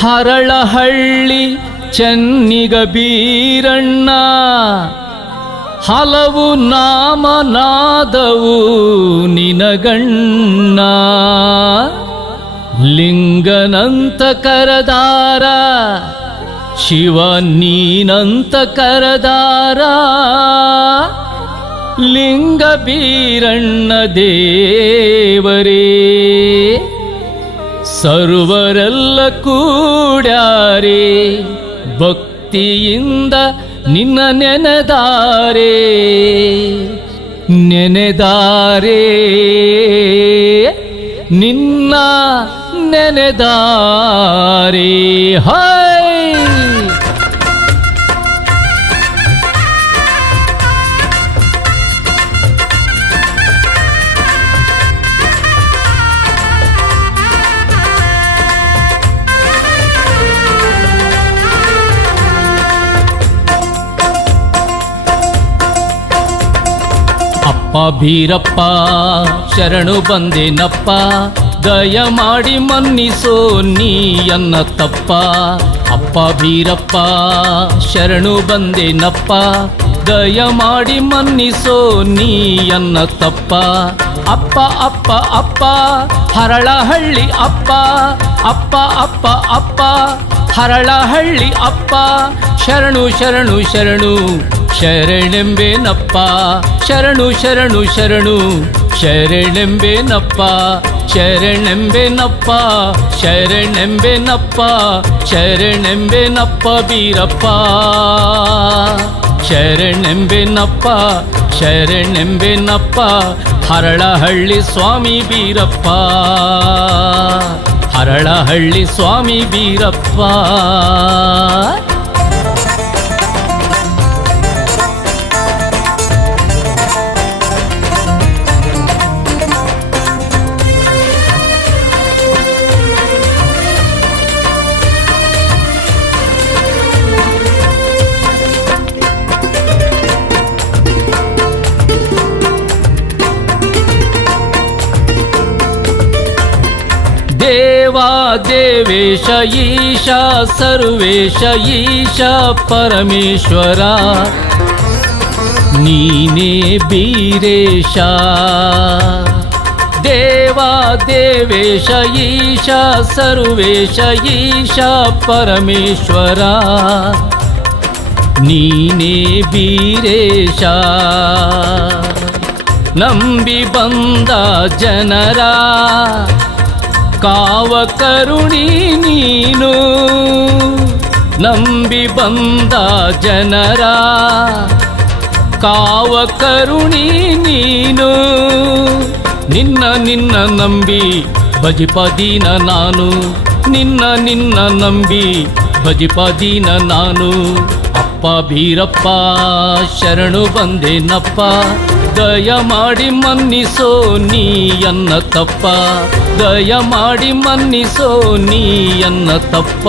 ಹರಳಹಳ್ಳಿ ಚೆನ್ನಿಗ ಬೀರಣ್ಣ ಹಲವು ನಾಮನಾದವು ನಿನಗಣ್ಣ ಲಿಂಗನಂತ ಕರದಾರ ಶಿವ ನೀನಂತ ಕರದಾರ ಲಿಂಗ ಬೀರಣ್ಣ ದೇವರೇ ಸರ್ವರೆಲ್ಲ ಕೂಡ್ಯಾರೆ ಭಕ್ತಿಯಿಂದ ನಿನ್ನ ನೆನೆದಾರೆ ನೆನೆದಾರೆ ನಿನ್ನ ನೆನೆದಾರೆ ಹೈ ಅಪ್ಪ ಬೀರಪ್ಪ ಶರಣು ಬಂದೇನಪ್ಪ ದಯ ಮಾಡಿ ಮನ್ನಿಸೋ ನೀಯನ್ನ ತಪ್ಪ ಅಪ್ಪ ಬೀರಪ್ಪ ಶರಣು ಬಂದೇನಪ್ಪ ದಯ ಮಾಡಿ ಮನ್ನಿಸೋ ನೀಯನ್ನ ತಪ್ಪ ಅಪ್ಪ ಅಪ್ಪ ಅಪ್ಪ ಹರಳಹಳ್ಳಿ ಅಪ್ಪ ಅಪ್ಪ ಅಪ್ಪ ಅಪ್ಪ ಹರಳಹಳ್ಳಿ ಅಪ್ಪ ಶರಣು ಶರಣು ಶರಣು ಶರಣೆಂಬೇನಪ್ಪ ಶರಣು ಶರಣು ಶರಣು ಶರಣೆಂಬೇನಪ್ಪ ಶರಣೆಂಬೇನಪ್ಪ ಶರಣೆಂಬೇನಪ್ಪ ಶರಣೆಂಬೇನಪ್ಪ ಬೀರಪ್ಪ ಶರಣೆಂಬೇನಪ್ಪ ಶರಣೆಂಬೇನಪ್ಪ ಹರಳಹಳ್ಳಿ ಸ್ವಾಮಿ ಬೀರಪ್ಪ ಹರಳಹಳ್ಳಿ ಸ್ವಾಮಿ ಬೀರಪ್ಪ ದೇವಾ ದೇವೇಶ ಈಶ ಸರ್ವೇಶ ಈಶ ಪರಮೇಶ್ವರ ನೀನೇ ಬೀರೇಶ ದೇವಾ ದೇವೇಶ ಈಶ ಸರ್ವೇಶ ಈಶ ಪರಮೇಶ್ವರ ನೀನೇ ಬೀರೇಶ ನಂಬಿ ಬಂದ ಜನರ ಕಾವ ಕರುಣಿ ನೀನು ನಂಬಿ ಬಂದ ಜನರ ಕಾವ ಕರುಣಿ ನೀನು ನಿನ್ನ ನಿನ್ನ ನಂಬಿ ಭಜಿಪದೀನ ನಾನು ನಿನ್ನ ನಿನ್ನ ನಂಬಿ ಭಜಿಪದೀನ ನಾನು ಅಪ್ಪ ಬೀರಪ್ಪ ಶರಣು ಬಂದೇನಪ್ಪ ದಯ ಮಾಡಿ ಮನ್ನಿಸೋ ನೀಯನ್ನ ತಪ್ಪ ದಯ ಮಾಡಿ ಮನ್ನಿಸೋ ನೀಯನ್ನ ತಪ್ಪ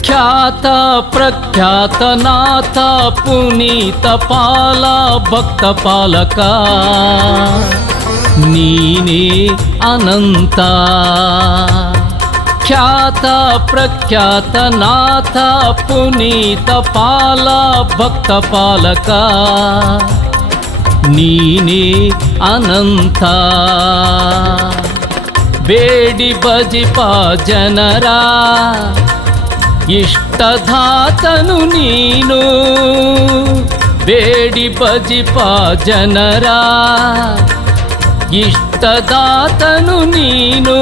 ಖ್ಯಾತ ಪ್ರಖ್ಯಾತ ನಾಥ ಪುನೀತ ಪಾಲ ಭಕ್ತ ಪಾಲಕ ನೀನೇ ಅನಂತ ಖ್ಯಾತ ಪ್ರಖ್ಯಾತ ನಾಥ ಪುನೀತ ಪಾಲ ಭಕ್ತ ಪಾಲಕ ನೀನೇ ಅನಂತ ಬೇಡಿ ಭಜಿಪ ಜನರ ಇಷ್ಟದಾತನು ನೀನು ಬೇಡಿ ಭಜಿಪ ಜನರ ಇಷ್ಟದಾತನು ನೀನು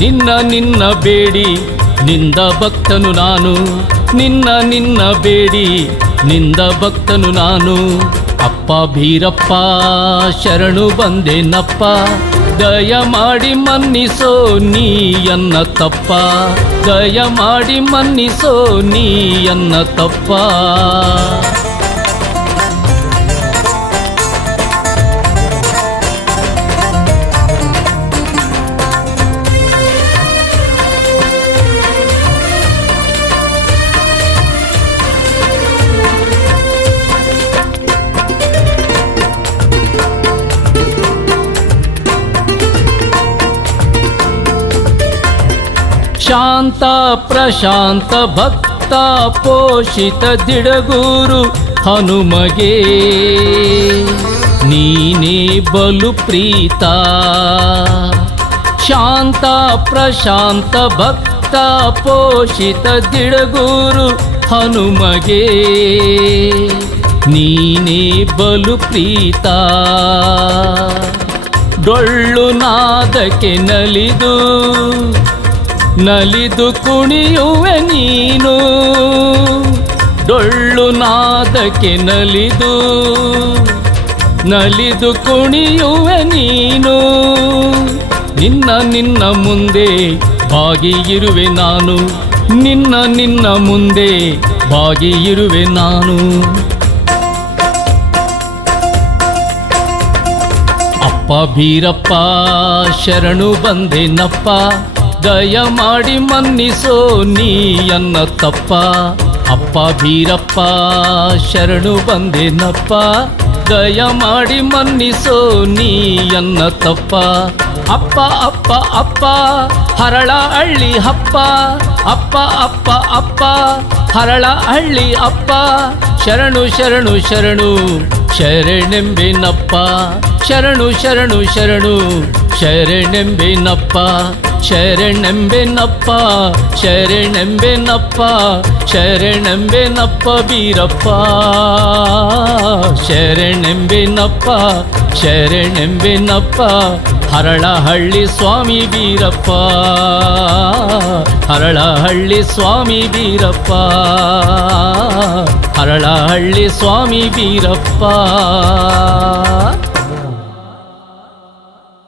ನಿನ್ನ ನಿನ್ನ ಬೇಡಿ ನಿಂದ ಭಕ್ತನು ನಾನು ನಿನ್ನ ನಿನ್ನ ಬೇಡಿ ನಿಂದ ಭಕ್ತನು ನಾನು ಅಪ್ಪ ಬೀರಪ್ಪ ಶರಣು ಬಂದೇನಪ್ಪ ದಯ ಮಾಡಿ ಮನ್ನಿಸೋ ನೀಯನ್ನ ತಪ್ಪ ದಯ ಮಾಡಿ ಮನ್ನಿಸೋ ನೀಯನ್ನ ತಪ್ಪ ಶಾಂತ ಪ್ರಶಾಂತ ಭಕ್ತ ಪೋಷಿತ ದಿಡಗೂರು ಹನುಮಗೆ ನೀನೇ ಬಲು ಪ್ರೀತ. ಶಾಂತ ಪ್ರಶಾಂತ ಭಕ್ತ ಪೋಷಿತ ದಿಡಗೂರು ಹನುಮಗೆ ನೀನೇ ಬಲು ಪ್ರೀತ. ಡೊಳ್ಳು ನಾದಕ್ಕೆ ನಲಿದು ಕುಣಿಯುವೆ ನೀನು. ಡೊಳ್ಳು ನಾದಕ್ಕೆ ನಲಿದು ಕುಣಿಯುವೆ ನೀನು. ನಿನ್ನ ಮುಂದೆ ಬಾಗಿಯಿರುವೆ ನಾನು. ನಿನ್ನ ಮುಂದೆ ಬಾಗಿಯಿರುವೆ ನಾನು. ಅಪ್ಪ ಬೀರಪ್ಪ ಶರಣು ಬಂದೆನಪ್ಪ, ದಯ ಮಾಡಿ ಮನ್ನಿಸೋ ನೀಯನ್ನ ತಪ್ಪ. ಅಪ್ಪ ಬೀರಪ್ಪ ಶರಣು ಬಂದೆನಪ್ಪ, ದಯ ಮಾಡಿ ಮನ್ನಿಸೋ ನೀಯನ್ನ ತಪ್ಪ. ಅಪ್ಪ ಅಪ್ಪ ಅಪ್ಪ ಹರಳ ಹಳ್ಳಿ ಹಪ್ಪ. ಅಪ್ಪ ಅಪ್ಪ ಅಪ್ಪ ಹರಳ ಹಳ್ಳಿ ಅಪ್ಪ. ಶರಣು ಶರಣು ಶರಣು ಶರಣೆಂಬೆನಪ್ಪ. ಶರಣು ಶರಣು ಶರಣು ಶರಣೆಂಬೆನಪ್ಪ. ಶರಣೆಂಬೆನಪ್ಪ ಶರಣೆಂಬೆನಪ್ಪ ಶರಣೆಂಬೆನಪ್ಪ ಬೀರಪ್ಪ. ಶರಣೆಂಬೆನಪ್ಪ ಶರಣೆಂಬೆನಪ್ಪ ಹರಳಹಳ್ಳಿ ಸ್ವಾಮಿ ಬೀರಪ್ಪ. ಹರಳಹಳ್ಳಿ ಸ್ವಾಮಿ ಬೀರಪ್ಪ. ಹರಳಹಳ್ಳಿ ಸ್ವಾಮಿ ಬೀರಪ್ಪ.